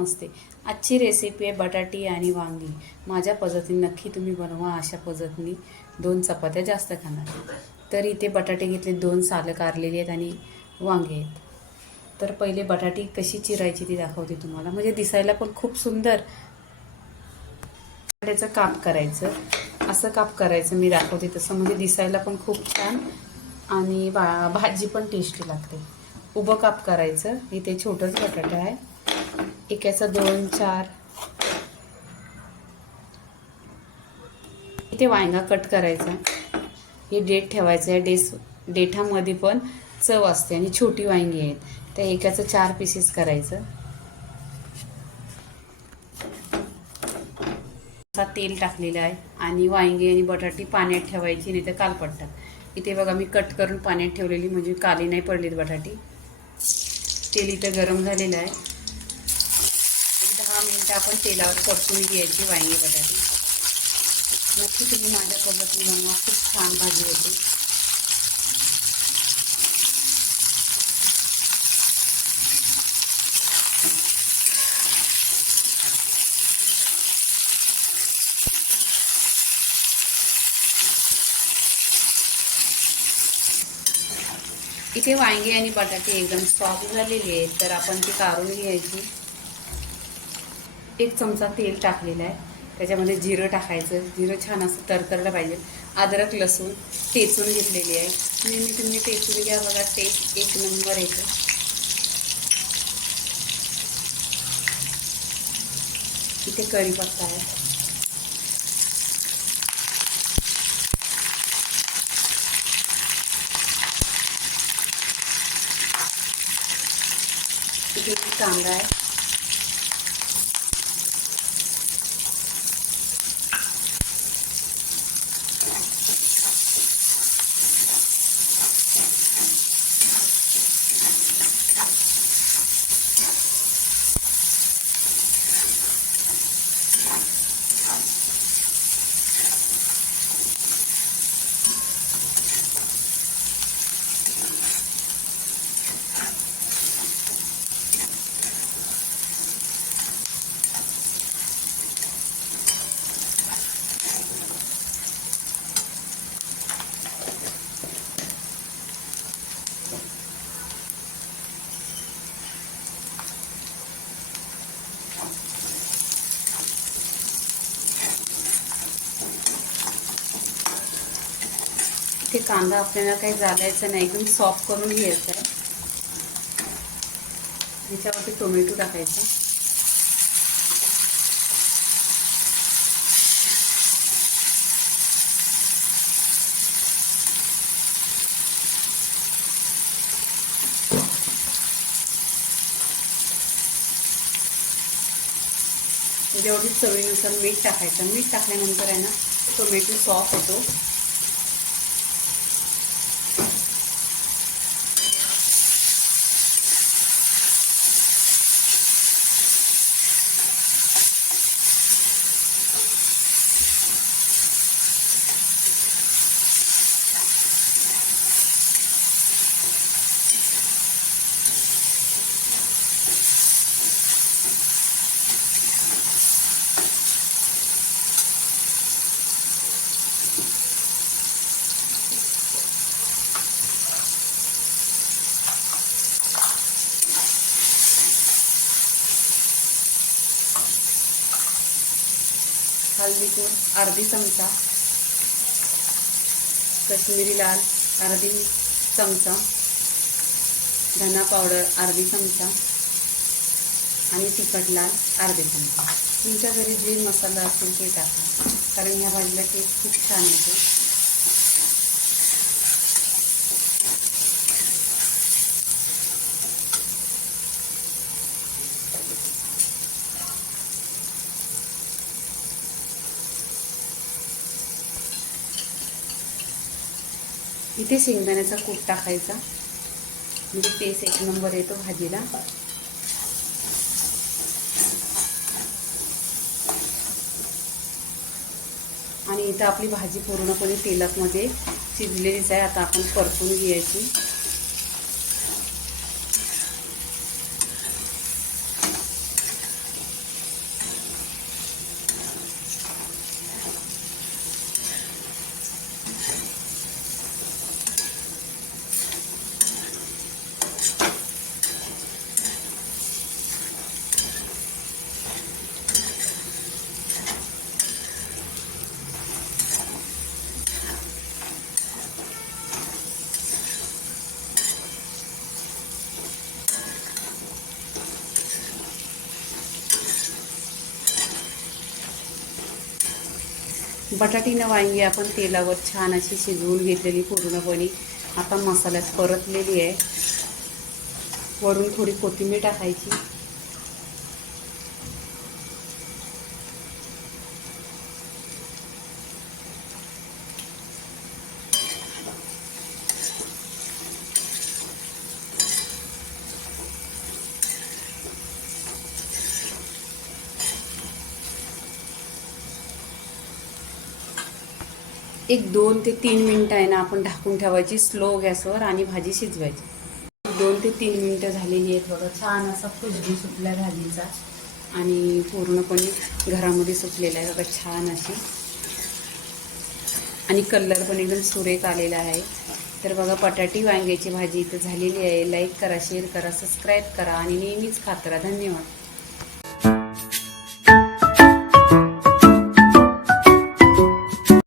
नमस्ते. आजची रेसिपी आहे बटाटी आणि वांगी. माझ्या पद्धतीने नक्की तुम्ही बनवा अशा पद्धतीने. दोन चपात्या जास्त खाणार. तर इथे बटाटे घेतले दोन सालं कारलेली आहेत आणि वांगे आहेत. तर पहिले बटाटी कशी चिरायची ती दाखवते तुम्हाला. म्हणजे दिसायला पण खूप सुंदर. बटाट्याचं काप करायचं. असं काप करायचं मी दाखवते तसं. म्हणजे दिसायला पण खूप छान आणि भा भाजी पण टेस्टी लागते. उभं काप करायचं. इथे छोटंच बटाटा आहे. एकाचा दोन चार. इथे वांगा कट करायचा. हे डेट ठेवायचं आहे. डेस डेठामध्ये पण चव असते आणि छोटी वांगी आहेत. त्या एकाचं चार पीसेस करायचं. असा तेल टाकलेलं आहे आणि वांगी आणि बटाटी पाण्यात ठेवायची नाही तर काल पडतात इथे बघा मी कट करून पाण्यात ठेवलेली म्हणजे काली नाही पडलीत बटाटी. तेल इथं गरम झालेलं आहे. एक दहा मिनटं आपण तेलावर परतून घ्यायची वांगी बटाटी नक्की तुम्ही माझ्या पद्धतीने बनवा खूप छान भाजी होती. इथे वांगी आणि बटाटे एकदम सॉफ्ट झालेली आहेत. तर आपण ती काढून घ्यायची. एक चमचा तेल टाकलेला आहे. त्याच्यामध्ये जिरं टाकायचं. जिरं छान असं तरतरलं पाहिजे. अद्रक लसूण टेचून घेतलेली आहे. नेहमी तुम्ही टेचून घ्या. बघा टेस्ट एक नंबर येतो. इथे कढीपत्ता आहे. इथे एक कांदा कांदा आपल्याला काही जागायचं नाही एकदम सॉफ्ट करून घ्यायचं आहे. याच्यावरती टोमॅटो टाकायचा. जेवढी चवीनुसार मीठ टाकायचं. मीठ टाकल्यानंतर आहे ना टोमॅटो सॉफ्ट होतो. हळदीपूड अर्धी चमचा कश्मीरी लाल अर्धी चमचा धना पावडर अर्धी चमचा आणि तिखट लाल अर्धे चमचा. तुमच्या घरी जे मसाला असेल ते टाका कारण ह्या भाजीला टेस्ट खूप छान येतो. इथे शेंगदाण्याचा कूट टाकायचा म्हणजे टेस्ट एक नंबर येतो भाजीला. आणि इथं आपली भाजी पूर्णपणे तेलातमध्ये शिजलेलीच आहे. आता आपण परतून घ्यायची. बटाटीनं वांगी आपण तेलावर छान अशी शिजवून घेतलेली पूर्णपणे. आता मसाल्यात परतलेली आहे. वरून थोडी कोथिंबीर टाकायची. एक दोन ते तीन मिनटं आहे ना आपण ढाकून ठेवायची स्लो गॅसवर आणि भाजी शिजवायची. दोन ते तीन मिनटं झालेली आहेत बघा छान असा खुशबू सुटला भाजीचा. आणि पूर्णपणे घरामध्ये सुटलेला आहे बघा छान अशी. आणि कलर पण एकदम सुरेख आलेला आहे. तर बघा बटाटी वांग्याची भाजी इथं झालेली आहे. लाईक करा शेअर करा सबस्क्राईब करा आणि नेहमीच खात राहा. धन्यवाद.